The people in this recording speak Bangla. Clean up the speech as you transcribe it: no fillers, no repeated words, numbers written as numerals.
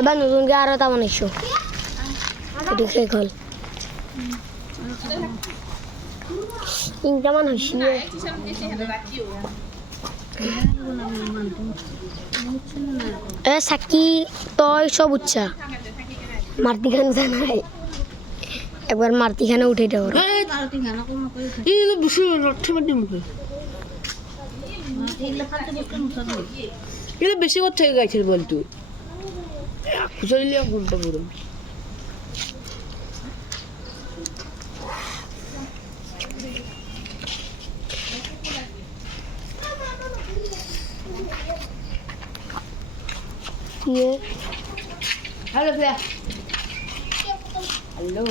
এবার নতুনকে আরো তেমন এসো এটি খেয়ে খল তিনটামান হয়েছি এ সাকি তই সব উচ্চা মারতিখান জানাই একবার মারতিখানে উঠে দেওয়ার বেশি কথা গাইছিল বলতো খুচলিলে ঘুমটা পুরো হ্যালো হ্যালো